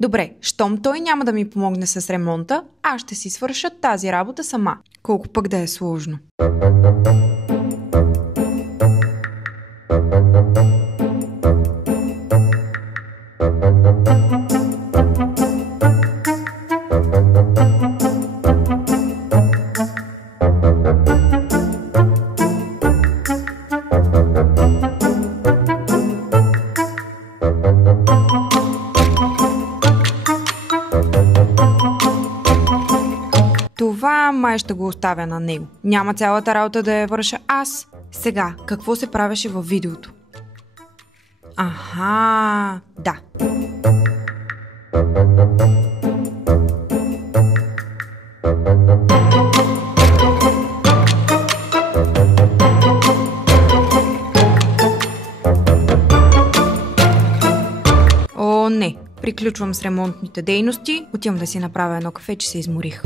Добре, щом той няма да ми помогне с ремонта, аз ще си свърша тази работа сама. Колко пък да е сложно. Това май ще го оставя на него. Няма цялата работа да я върша аз. Сега, какво се правеше във видеото? Аха, да. О, не. Приключвам с ремонтните дейности. Отивам да си направя едно кафе, че се изморих.